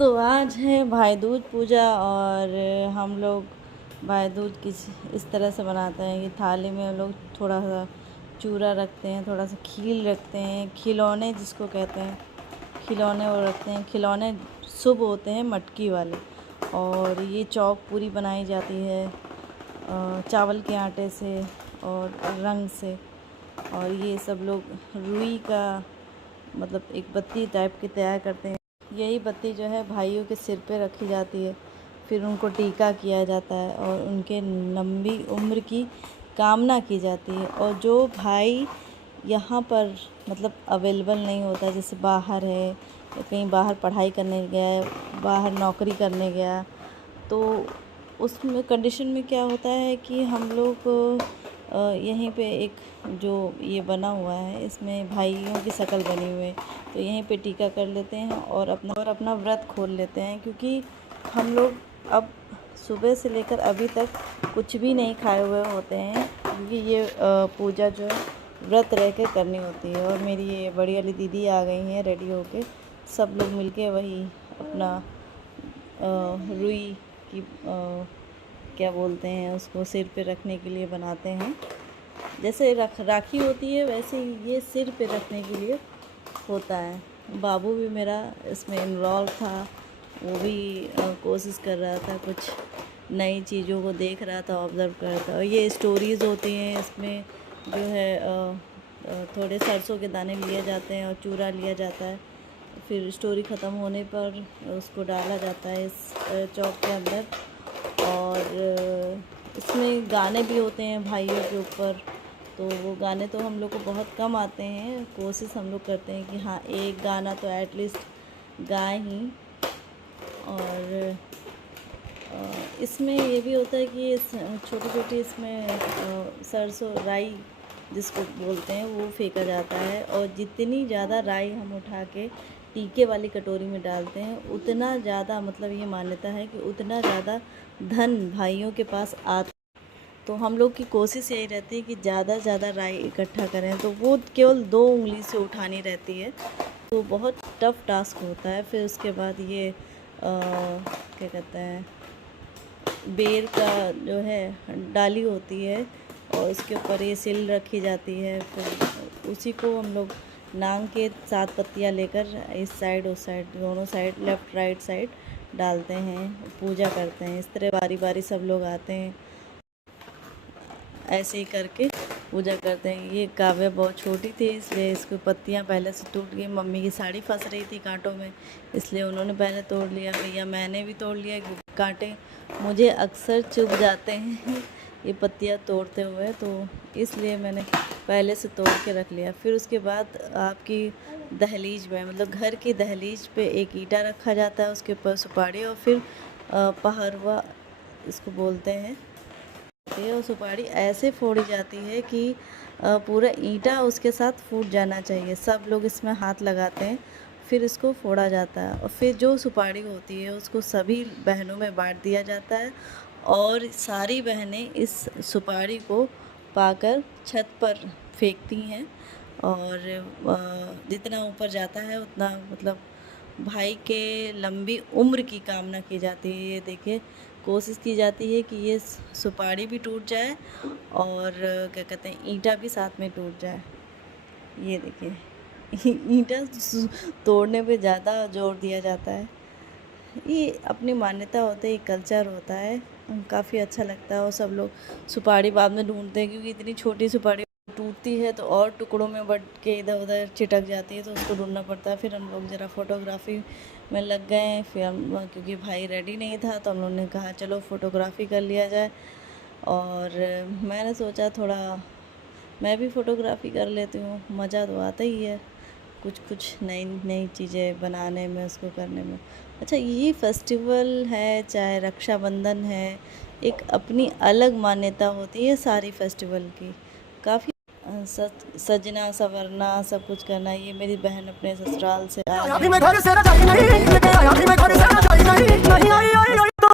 तो आज है भाई दूज पूजा और हम लोग भाई दूज इस तरह से बनाते हैं कि थाली में हम लोग थोड़ा सा चूरा रखते हैं, थोड़ा सा खील रखते हैं, खिलौने जिसको कहते हैं खिलौने वो रखते हैं। खिलौने शुभ होते हैं मटकी वाले। और ये चौक पूरी बनाई जाती है चावल के आटे से और रंग से। और ये सब लोग रुई का मतलब एक बत्ती टाइप की तैयार करते हैं। यही बत्ती जो है भाइयों के सिर पे रखी जाती है, फिर उनको टीका किया जाता है और उनके लंबी उम्र की कामना की जाती है। और जो भाई यहाँ पर मतलब अवेलेबल नहीं होता, जैसे बाहर है या कहीं बाहर पढ़ाई करने गया, बाहर नौकरी करने गया, तो उसमें कंडीशन में क्या होता है कि हम लोग यहीं पे एक जो ये बना हुआ है इसमें भाइयों की शक्ल बनी हुई है, तो यहीं पे टीका कर लेते हैं और अपना व्रत खोल लेते हैं। क्योंकि हम लोग अब सुबह से लेकर अभी तक कुछ भी नहीं खाए हुए होते हैं, क्योंकि ये पूजा जो है व्रत रह के करनी होती है। और मेरी ये बड़ी वाली दीदी आ गई हैं रेडी होके, सब लोग मिलके वही अपना रुई की क्या बोलते हैं उसको सिर पे रखने के लिए बनाते हैं। जैसे राखी होती है वैसे ही ये सिर पे रखने के लिए होता है। बाबू भी मेरा इसमें इन्वॉल्व था, वो भी कोशिश कर रहा था, कुछ नई चीज़ों को देख रहा था, ऑब्ज़र्व कर रहा था। और ये स्टोरीज़ होती हैं, इसमें जो है थोड़े सरसों के दाने लिए जाते हैं और चूरा लिया जाता है, फिर स्टोरी ख़त्म होने पर उसको डाला जाता है इस चौक के अंदर। और इसमें गाने भी होते हैं भाइयों के ऊपर, तो वो गाने तो हम लोग को बहुत कम आते हैं। कोशिश हम लोग करते हैं कि हाँ एक गाना तो एटलीस्ट गाएं ही। और इसमें ये भी होता है कि छोटी छोटी इसमें सरसों राई जिसको बोलते हैं वो फेंका जाता है। और जितनी ज़्यादा राई हम उठा के टीके वाली कटोरी में डालते हैं उतना ज़्यादा मतलब ये मान्यता है कि उतना ज़्यादा धन भाइयों के पास आता। तो हम लोग की कोशिश यही रहती है कि ज़्यादा से ज़्यादा राई इकट्ठा करें, तो वो केवल 2 उंगली से उठानी रहती है, तो बहुत टफ़ टास्क होता है। फिर उसके बाद ये क्या कहते हैं बेर का जो है डाली होती है और उसके ऊपर ये सिल रखी जाती है। फिर उसी को हम लोग नांग के 7 पत्तियाँ लेकर इस साइड उस साइड दोनों साइड लेफ़्ट राइट साइड डालते हैं, पूजा करते हैं। इस तरह बारी बारी सब लोग आते हैं, ऐसे ही करके पूजा करते हैं। ये काव्या बहुत छोटी थी इसलिए इसको पत्तियां पहले से टूट गई। मम्मी की साड़ी फंस रही थी कांटों में, इसलिए उन्होंने पहले तोड़ लिया। भैया मैंने भी तोड़ लिया, क्योंकि कांटे मुझे अक्सर चुभ जाते हैं ये पत्तियां तोड़ते हुए, तो इसलिए मैंने पहले से तोड़ के रख लिया। फिर उसके बाद आपकी दहलीज में मतलब घर की दहलीज पे एक ईंटा रखा जाता है, उसके ऊपर सुपारी और फिर पहरवा इसको बोलते हैं, और सुपारी ऐसे फोड़ी जाती है कि पूरा ईंटा उसके साथ फूट जाना चाहिए। सब लोग इसमें हाथ लगाते हैं, फिर इसको फोड़ा जाता है। और फिर जो सुपारी होती है उसको सभी बहनों में बांट दिया जाता है और सारी बहनें इस सुपारी को पाकर छत पर फेंकती हैं। और जितना ऊपर जाता है उतना मतलब भाई के लंबी उम्र की कामना की जाती है। ये देखिए कोशिश की जाती है कि ये सुपारी भी टूट जाए और क्या कहते हैं ईंटा भी साथ में टूट जाए। ये देखिए ईंटा तोड़ने पे ज़्यादा जोर दिया जाता है। ये अपनी मान्यता होता है, कल्चर होता है, काफ़ी अच्छा लगता है। और सब लोग सुपारी बाद में ढूंढते हैं, क्योंकि इतनी छोटी सुपारी टूटती है तो और टुकड़ों में बट के इधर उधर चिटक जाती है, तो उसको ढूंढना पड़ता है। फिर हम लोग ज़रा फ़ोटोग्राफ़ी में लग गए। फिर हम क्योंकि भाई रेडी नहीं था तो हम लोग ने कहा चलो फ़ोटोग्राफ़ी कर लिया जाए। और मैंने सोचा थोड़ा मैं भी फ़ोटोग्राफ़ी कर लेती हूँ, मज़ा तो आता ही है कुछ नई नई चीज़ें बनाने में, उसको करने में। अच्छा ये फेस्टिवल है चाहे रक्षाबंधन है, एक अपनी अलग मान्यता होती है सारी फेस्टिवल की। काफ़ी सजना संवरना सब कुछ करना। ये मेरी बहन अपने ससुराल से आ